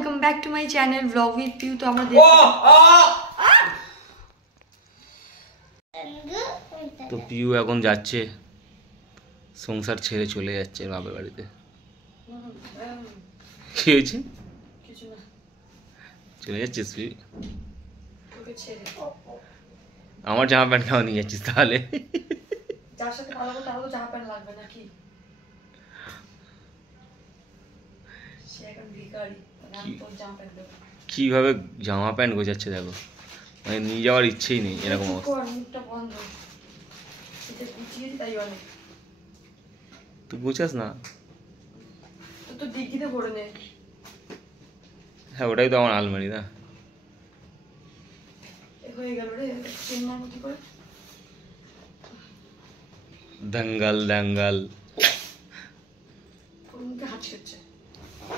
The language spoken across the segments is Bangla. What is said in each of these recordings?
welcome back to my channel vlog with Piu। তো আমরা তো পিউ এখন যাচ্ছে সংসার ছেড়ে চলে যাচ্ছে বাবার বাড়িতে। কি হয়েছে? কিছু না, চলে যাচ্ছিস পিউ? আমার জামা প্যান্ট কেমন নিয়ে যাচ্ছিস তাহলে? যার সাথে ভালো করতে আরো জামা প্যান্ট লাগবে নাকি? সে এখন ভিখারি, আমি তোর জামা প্যান্ট দেব। কিভাবে জামা প্যান্ট গোছাচ্ছে দেখো, মানে নিয়ে যাওয়ার ইচ্ছেই নেই এরকম অবস্থা। মুখটা বন্ধ, এটা গুছিয়ে তাই অনেক। তুই গোছাস না তো ডিগ্গিতে ভরে নে। হ্যাঁ ওটাই তো আমার আলমারি না। হয়ে গেল রে, চেন মারবো কি করে? দঙ্গল দঙ্গল। মুখে হাত ছেড়ছে।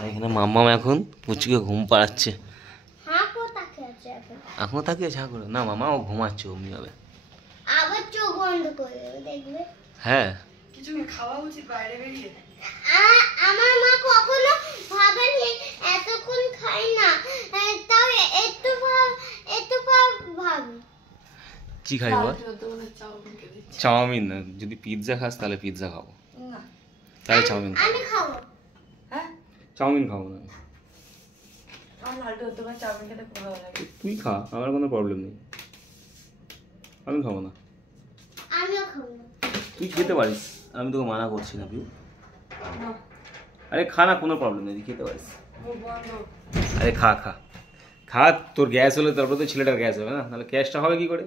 এখানে মাম্মাম এখন পুচকে ঘুম পাড়াচ্ছে। এখনো তাকিয়ে আছে করে না মামা, ও ঘুমাচ্ছে অমনি হবে। আবার চোখ বন্ধ করে দেবে দেখবে। হ্যাঁ কিছু খাওয়া উচিত বাইরে বেরিয়ে। আমার মা কখনো ভাবেনি এতক্ষণ খাই না, তাও একটু ভাবে। কি খাই বল? চাউমিন না, যদি পিৎজা খাস তাহলে পিৎজা খাবো, তাহলে চাউমিন আমি খাবো। হ্যাঁ চাউমিন খাবো না। আমার লালটু দোকানে চাউমিন খেতে খুব ভালো লাগে। তুই খা, আমার কোনো প্রবলেম নেই, আমি খাবো না। আমিও খাবো না। তুই খেতে পারিস, আমি তোকে মানা করছি না পিউ। না আরে খা না, কোনো প্রবলেম নেই, খেতে পারিস। মুখ বন্ধ। আরে খা খা খা, তোর গ্যাস হলে তারপর তো ছেলেটার গ্যাস হবে না, তাহলে গ্যাসটা হবে কি করে?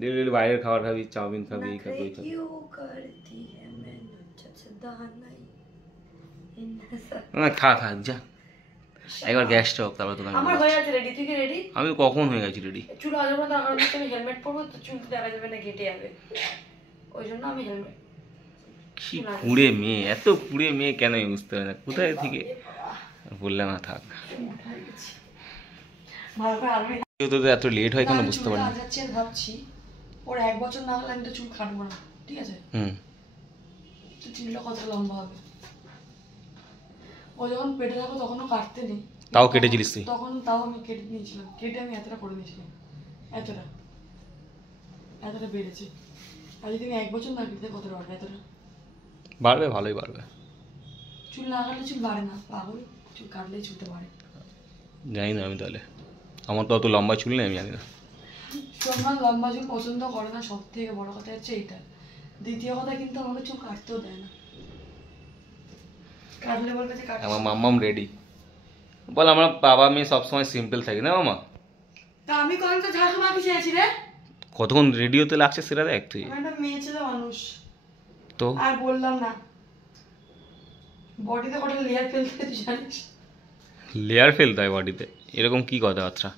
ডেলি ডেলি বাইরের খাবার খাবি, চাউমিন খাবি, এই খাবি, ওই খাবি। না খা খা যা, একবার গ্যাসটা হোক তারপর তোকে আমার হয়ে আছে রেডি। তুই কি রেডি? আমি কখন হয়ে গেছি রেডি? চুল আজব না, আমার আমি হেলমেট পরবো তো চুল দেখা যাবে না, কেটে যাবে, ওই জন্য আমি হেলমেট। কি কুড়ে মেয়ে, এত কুড়ে মেয়ে কেন আমি বুঝতে পারি না, কোথায় থেকে বললে না থাক। ভালো করে আলমারি তোদের এত লেট হয় কেন বুঝতে পারি না। যাচ্ছি আর ভাবছি ওর 1 বছর না হলে আমি তো চুল কাটবো না, ঠিক আছে? তো চুলটা কত লম্বা হবে? ও যখন পেটে থাকো তখনও কাটতে নেই, তাও কেটেছিলিস তুই? তখন তাও আমি কেটে নিয়েছিলাম, কেটে আমি এতটা করে নিয়েছিলাম, এতটা এতটা বেড়েছে। আর যদি আমি 1 বছর না কেটে কতটা বাড়বে? এতটা বাড়বে, ভালোই বাড়বে। চুল না কাটলে চুল বাড়ে না পাগল, চুল কাটলেই চুলটা বাড়ে। জানি না আমি, তাহলে আমার তো অত লম্বা চুল নেই, আমি জানি না। সোমনাথ লম্বা চুল পছন্দ করে না, সব থেকে বড় কথা হচ্ছে এইটা। দ্বিতীয় কথা কিন্তু আমাকে চুল কাটতেও দেয় না, কাটলে বলবে যে কাট। আমার মাম্মাম রেডি বল, আমরা বাবা মেয়ে সবসময় সিম্পল থাকি না মামা? তা আমি কখন তো ঝাড়ু মাখি চেয়েছি রে, কতক্ষণ রেডি হতে লাগছে সেটা দেখ তুই। আমি একটা মেয়ে ছেলে মানুষ, তো আর বললাম না বডিতে কটা লেয়ার ফেলতে হয় তুই জানিস? লেয়ার ফেলতে হয় বডিতে, এরকম কি কথাবার্তা?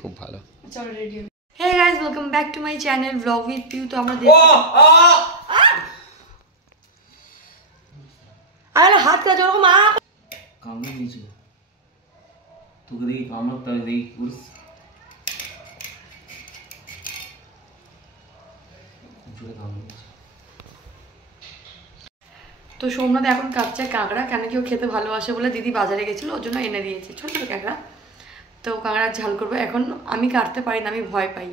খুব ভালো। চলো ready. Hey guys, welcome back to my channel vlog with Piu. তো আমরা আরে হাত কাজ ওরকম কামড়ে দিয়েছিল তোকে, দেখি কামড়, তাহলে দেখি পুলিশ। তো সোমনাথ এখন কাঁচা কাঁকড়া, কেন কি ও খেতে ভালোবাসে বলে দিদি বাজারে গেছিলো, ওর জন্য এনে দিয়েছে ছোট ছোট কাঁকড়া। তো কাঁকড়ার ঝাল করবো। এখন আমি কাটতে পারি না, আমি ভয় পাই।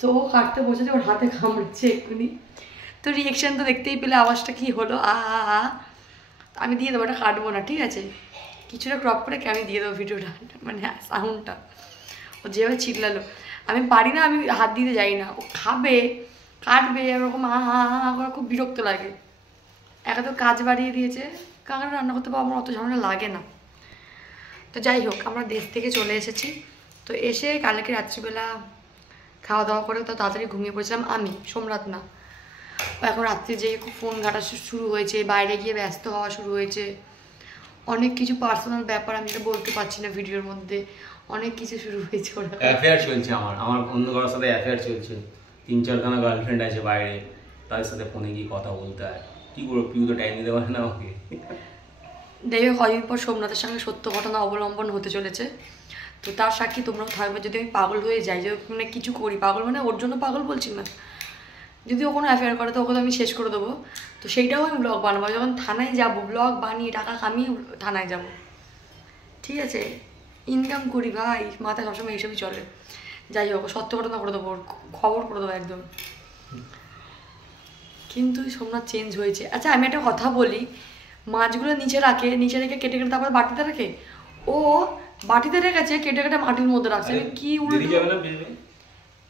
তো ও কাটতে বসেছে, ওর হাতে কামড়ছে এক্ষুনি। তো রিয়েকশান তো দেখতেই পেলে, আওয়াজটা কি হলো, আ আ। আমি দিয়ে দেবো, ওটা কাটবো না, ঠিক আছে? কিছুটা ক্রপ করে আমি দিয়ে দেবো ভিডিওটা, মানে সাউন্ডটা। ও যেভাবে চিল্লালো, আমি পারি না, আমি হাত দিতে যাই না। ও খাবে, কাটবে, এরকম আ আ করে, খুব বিরক্ত লাগে। একা তো কাজ বাড়িয়ে দিয়েছে, কাঁকড়া রান্না করতে পারবো, আমার অত ঝামেলা লাগে না। তো যাই হোক, আমরা দেশ থেকে চলে এসেছি। তো এসে কালকে রাত্রিবেলা খাওয়া দাওয়া করে তো তাড়াতাড়ি ঘুমিয়ে পড়েছিলাম আমি, সোমরাত না। এখন রাত্রে যেয়ে খুব ফোন ঘাটা শুরু হয়েছে, বাইরে গিয়ে ব্যস্ত হওয়া শুরু হয়েছে, অনেক কিছু পার্সোনাল ব্যাপার আমি এটা বলতে পারছি না ভিডিওর মধ্যে, অনেক কিছু শুরু হয়েছে। ওরা অ্যাফেয়ার চলছে, আমার অন্য কারোর সাথে অ্যাফেয়ার চলছে, 3-4খানা গার্লফ্রেন্ড আছে বাইরে, তাদের সাথে ফোনে গিয়ে কথা বলতে হয়। কি করবো, পিউ তো টাইম দিতে পারে না ওকে। দেখবে কদিন পর সোমনাথের সঙ্গে সত্য ঘটনা অবলম্বন হতে চলেছে, তো তার সাক্ষী তোমরাও থাকবে। যদি আমি পাগল হয়ে যাই, যে মানে কিছু করি, পাগল মানে ওর জন্য পাগল বলছি না, যদি ও কোনো অ্যাফেয়ার করে তো ওকে তো আমি শেষ করে দেবো। তো সেইটাও আমি ব্লগ বানাবো, যখন থানায় যাবো ব্লগ বানিয়ে টাকা কামিয়ে থানায় যাব, ঠিক আছে? ইনকাম করি ভাই, মাথায় সবসময় এইসবই চলে। যাই হোক, সত্য ঘটনা করে দেবো, খবর করে দেবো একদম। কিন্তু সোমনাথ চেঞ্জ হয়েছে। আচ্ছা আমি একটা কথা বলি, মাছগুলো নিচে রাখে, নিচে রেখে কেটে কেটে তারপর বাটিতে রাখে। ও বাটিতে রেখেছে, কেটে কেটে মাটির মধ্যে রাখছে। আমি কি উল্টো,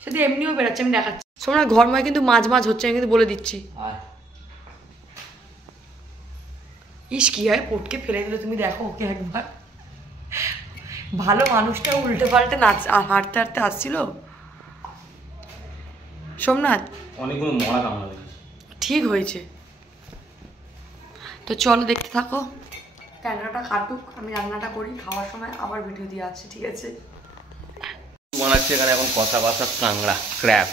সেটা এমনিও বেরাচ্ছে, আমি দেখাচ্ছি। সোমনাথ ঘরময় কিন্তু মাছ মাছ হচ্ছে, আমি কিন্তু বলে দিচ্ছি। ইস কি হয়, পটকে ফেলে দিল, তুমি দেখো ওকে একবার। ভালো মানুষটা উল্টে পাল্টে নাচ হাঁটতে হাঁটতে আসছিল সোমনাথ। অনেকগুলো মরা কামড়া ঠিক হয়েছে। তো চলো দেখতে থাকো, ক্যামেরাটা কাটুক, আমি রান্নাটা করি, খাওয়ার সময় আবার ভিডিও দিয়ে আসছি, ঠিক আছে? বানাচ্ছে এখানে এখন কষা কষা কাঁকড়া ক্র্যাব।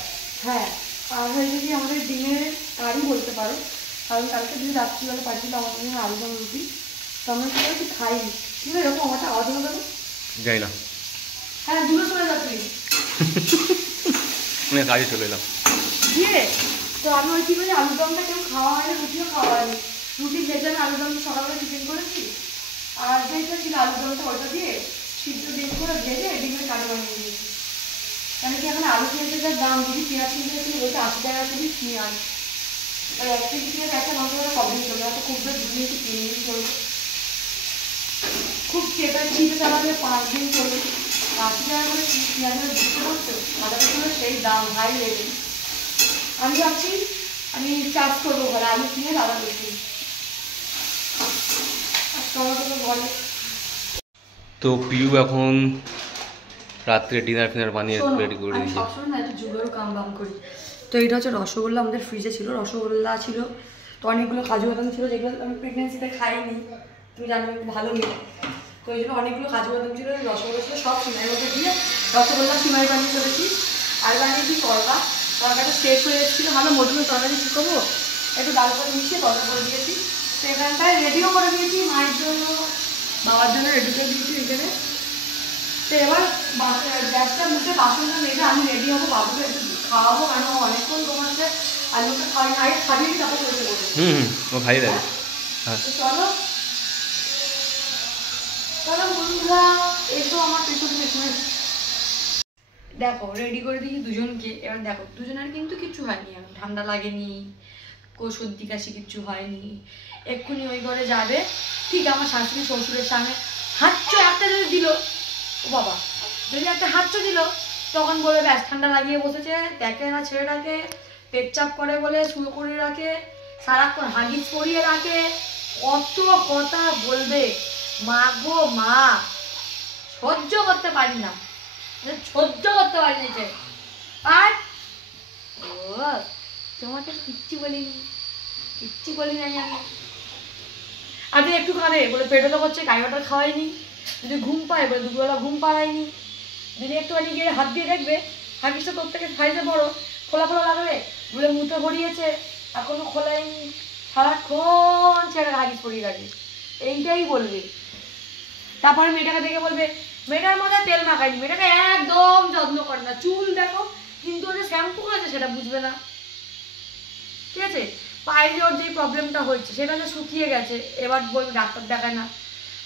হ্যাঁ, আর হয়েছে কি আমাদের ডিমের কারি বলতে পারো, কারণ কালকে যদি রাত্রিবেলা পাঠিয়েছিল আমাদের জন্য আলুদম রুটি, তো আমরা কি করেছি খাইনি। কিন্তু এরকম আমারটা আওয়াজ হলো কেন যাই না। হ্যাঁ দূরে চলে যাচ্ছি কাজে চলে এলাম দিয়ে। তো আমি ওই কি করি, আলুদমটা কেউ খাওয়া হয়নি, রুটিও খাওয়া হয়নি। রুটি ভেজে আমি আলুদমটা সকালবেলা টিফিন করেছি, আর যেটা ছিল আলুদমটা ওইটা দিয়ে সিদ্ধ ডিম করে ভেজে ডিমের কারি বানিয়ে দিয়েছি। মানে কি এখন আলু পেঁয়াজের দাম, যদি পেঁয়াজ কিনতে ছিল বলতে 80 টাকা কেজি পেঁয়াজ, আর 1 কেজি পেঁয়াজ একটা মাংসটা কদিন চলবে, হয়তো খুব বেশ 2 দিন কি 3 দিন চলবে, খুব চেপে ছিটে চালালে 5 দিন চলবে। 80 টাকা করে পেঁয়াজের বুঝতে পারছো, আদা রসুনের সেই দাম হাই লেভেল। আমি ভাবছি আমি চাষ করবো ঘরে, আলু কিনে আদা রসুন আর টমেটো তো ঘরে। তো পিউ এখন রাত্রে ডিনার ফিনার বানিয়ে রেডি করে দিয়েছি। সবসময় না একটু যুগেরও কাম বাম করি। তো এটা হচ্ছে রসগোল্লা, আমাদের ফ্রিজে ছিল রসগোল্লা ছিল, তো অনেকগুলো কাজু বাদাম ছিল যেগুলো আমি প্রেগনেন্সিতে খাইনি, তুমি জানো একটু ভালো নেই, তো ওই জন্য অনেকগুলো কাজু বাদাম ছিল, রসগোল্লা ছিল, সব সিমাইয়ের মধ্যে দিয়ে রসগোল্লা সিমাই বানিয়ে করেছি। আর বানিয়েছি তরকা, তরকাটা শেষ হয়ে এসেছিলো, ভালো মধুমের তরকারি কী করবো, একটু ডাল করে মিশিয়ে তরকা করে দিয়েছি। তো এখানটায় রেডিও করে দিয়েছি, মায়ের জন্য বাবার জন্য রেডি করে দিয়েছি এখানে। তো এবার গ্যাসটা মুখে বাসনটা মেজে আমি রেডি হবো, বাবুকে একটু খাওয়াবো, কারণ অনেকক্ষণ তোমাকে আলুটা খাওয়াই না, আগে খাবিয়ে তারপর বসে বলবো। ও খাই দেবে। তো চলো চলো বন্ধুরা, এসো আমার পেছনে পেছনে। দেখো রেডি করে দিয়েছি দুজনকে, এবার দেখো দুজনের কিন্তু কিচ্ছু হয়নি, এখন ঠান্ডা লাগেনি, সর্দি কাশি কিচ্ছু হয়নি। এক্ষুনি ওই ঘরে যাবে, ঠিক আমার শাশুড়ি শ্বশুরের সামনে হাঁচো একটা যদি দিল, ও বাবা যদি একটা হাঁচো দিল, তখন বলে ব্যাস ঠান্ডা লাগিয়ে বসেছে, দেখে না ছেলেটাকে, পেটচাপ করে বলে শুরু করে রাখে, সারাক্ষণ হাগিস পরিয়ে রাখে, কত কথা বলবে, মা গো মা, সহ্য করতে পারি না, সহ্য করতে পারি না। আর ও তোমাকে কিচ্ছু বলিনি, কিচ্ছু বলিনি আমি। আগে একটু কাঁদে বলে পেটে তো করছে, গাইওয়াটার খাওয়াইনি, যদি ঘুম পায় বলে দুপুরবেলা ঘুম পাড়ায়নি, যদি একটুখানি গিয়ে হাত দিয়ে দেখবে হাগিসটা তোর থেকে সাইজে বড়, খোলা খোলা লাগবে বলে মুখে ভরিয়েছে, এখনো খোলায়নি, সারাক্ষণ ছেড়ে হাগিস পরিয়ে রাখে, এইটাই বলবে। তারপরে মেয়েটাকে দেখে বলবে মেয়েটার মধ্যে তেল মাখায়নি, মেয়েটাকে একদম যত্ন করে না, চুল দেখো কিন্তু ওদের শ্যাম্পু করেছে সেটা বুঝবে না, ঠিক আছে? পায়ে ওর যেই প্রবলেমটা হচ্ছে সেটা যে শুকিয়ে গেছে, এবার বলবে ডাক্তার দেখায় না।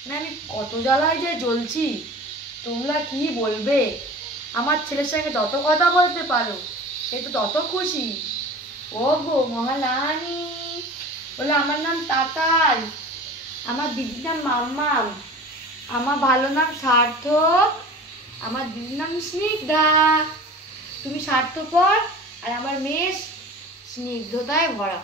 মানে আমি কত জ্বালায় যে জ্বলছি, তোমরা কি বলবে? আমার ছেলের সঙ্গে যত কথা বলতে পারো সে তো তত খুশি। ও গো মহারানী বলে আমার নাম তাতাল, আমার দিদির নাম মাম্মাম, আমার ভালো নাম সার্থক, আমার দিদির নাম স্নিগ্ধা, তুমি স্বার্থপর আর আমার মেয়ে স্নিগ্ধতায় ভরা।